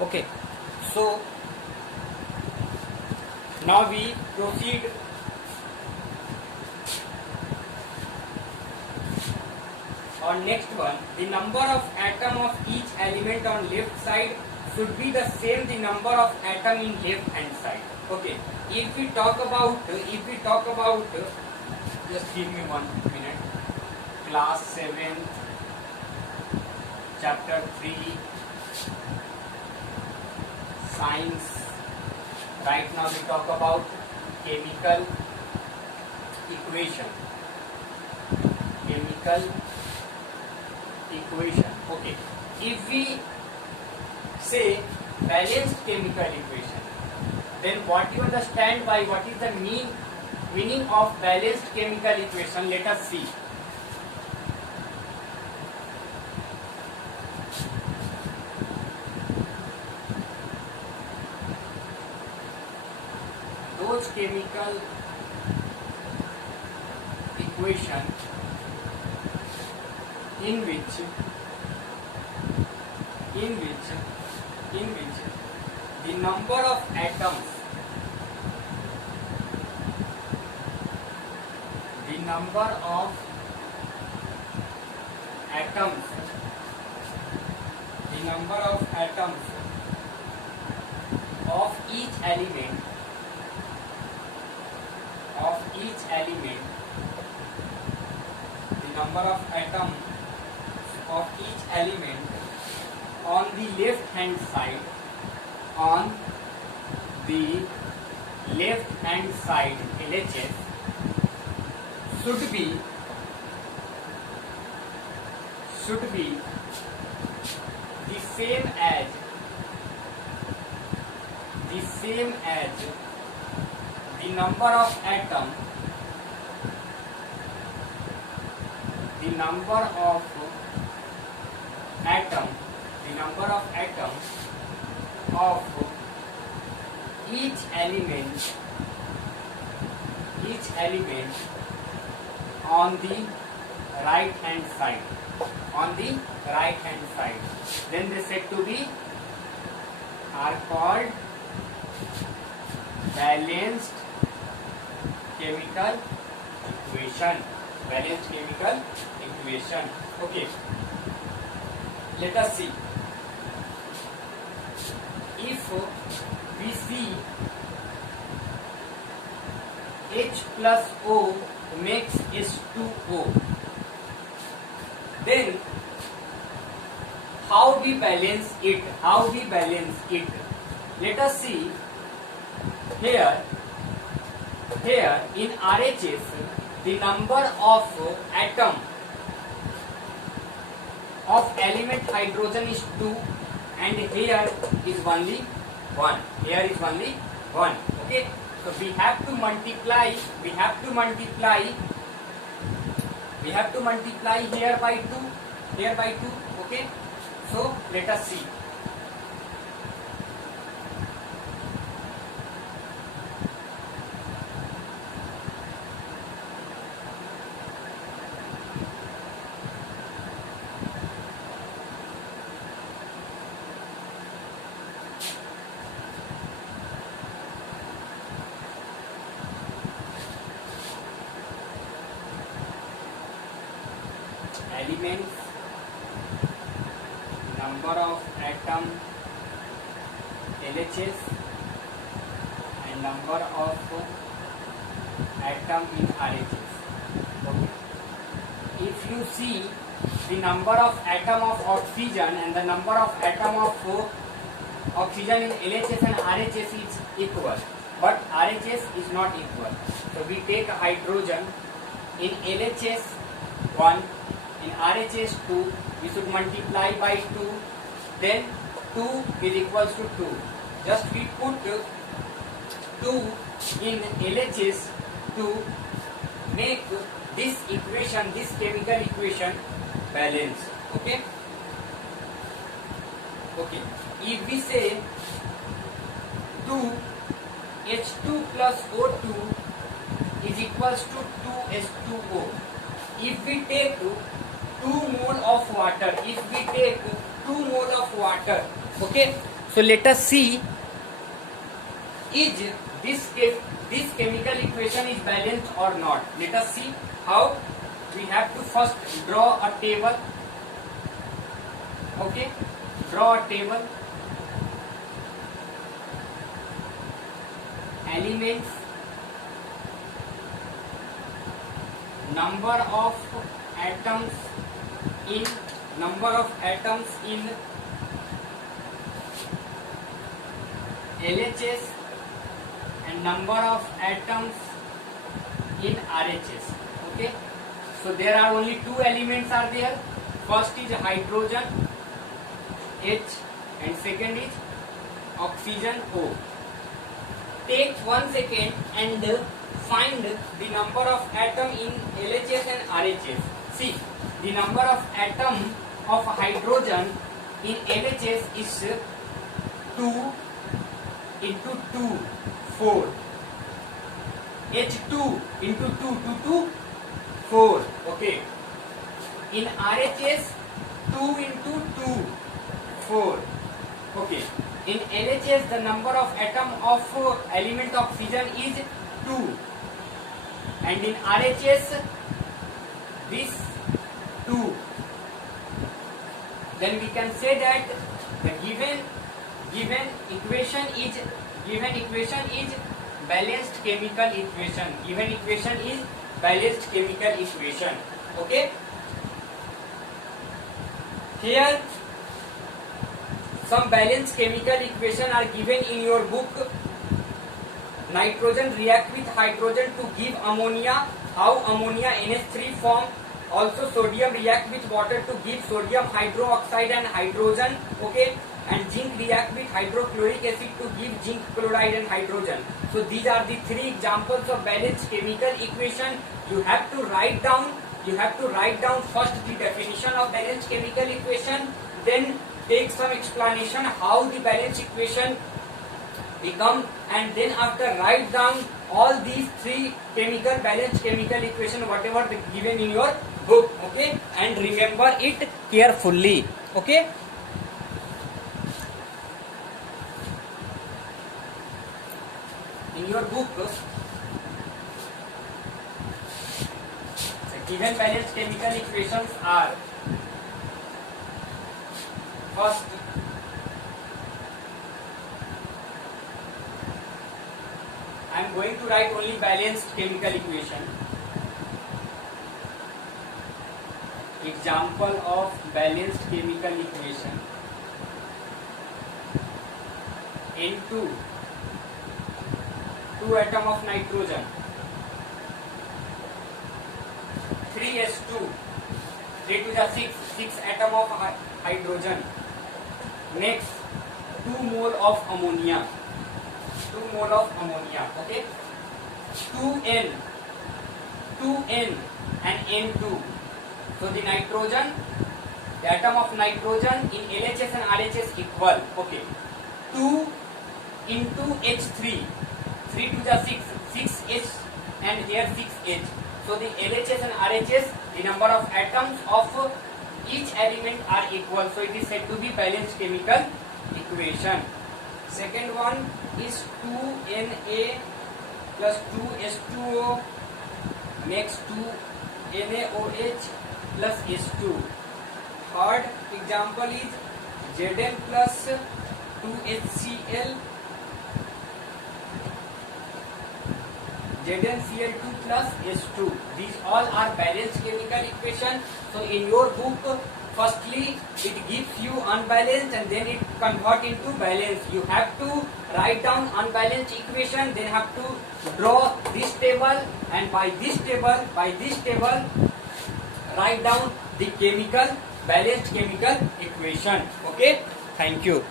Okay, so now we proceed on next one. The number of atom of each element on left side should be the same the number of atom in left hand side. Okay, if we talk about just give me 1 minute. Class 7, chapter 3, science. Right now we talk about chemical equation. Okay, if we say balanced chemical equation, then what you understand by what is the meaning of balanced chemical equation? Let us see. Those chemical equation in which the number of atoms of each element on the left hand side LHS should be the same as the number of atoms of each element on the right hand side. Then they said to be are called balanced chemical equation. Okay, let us see. If we see H plus O makes H2O, then how we balance it? Let us see here in RHS the number of atom of element hydrogen is 2 and here is only 1. Okay, so we have to multiply here by 2. Okay, so let us see. Elements, number of atom LHS and number of atom in RHS. Okay. If you see the number of atom of oxygen and the number of atom of oxygen in LHS and RHS is equal, but RHS is not equal. So we take a hydrogen in LHS 1. In RHS 2, we should multiply by 2, then 2 is equals to 2. Just we put 2 in LHS to make this chemical equation balance. Okay. If we say 2 H2 plus O2 is equals to 2H2O. If we take 2 mole of water, okay, So let us see, is this chemical equation is balanced or not. Let us see how. We have to first draw a table. Okay, draw a table. Elements, number of atoms in LHS and number of atoms in RHS. Okay, so there are only two elements are there. First is hydrogen H and second is oxygen O. Take 1 second and find the number of atom in LHS and RHS. See, the number of atom of hydrogen in LHS is 2 into 2, 4. H2 into 2, 2, 4. Okay. In RHS, 2 into 2, 4. Okay. In LHS, the number of atom of element oxygen is 2. And in RHS, this 2. Then we can say that the given equation is balanced chemical equation. Given equation is balanced chemical equation. Okay. Here some balanced chemical equation are given in your book. Nitrogen react with hydrogen to give ammonia. How ammonia NH3 form. Also sodium react with water to give sodium hydroxide and hydrogen. Okay. And zinc react with hydrochloric acid to give zinc chloride and hydrogen. So these are the three examples of balanced chemical equation. You have to write down first the definition of balanced chemical equation, then take some explanation how the balanced equation become, and then after write down all these three balanced chemical equation whatever given in your book. Okay, and remember it carefully. Okay. In your book, the given balanced chemical equations are: first, I am going to write only balanced chemical equation. Example of balanced chemical equation. N2, 2 atom of nitrogen, 3s2, 3 to the 6 atom of hydrogen. Next, 2 mole of ammonia. Okay, 2n and n2. So the atom of nitrogen in LHS and RHS equal. Okay, 2 into H3, 3 to the 6H and here 6H. So the LHS and RHS, the number of atoms of each element are equal. So it is said to be balanced chemical equation. Second one is 2Na plus 2H2O makes 2NaOH plus H2. Third example is Zn plus 2HCl, ZnCl2 plus H2. These all are balanced chemical equation. So in your book, firstly it gives you unbalanced and then it convert into balance. You have to write down unbalanced equation, then have to draw this table, and by this table write down the balanced chemical equation. Okay, thank you.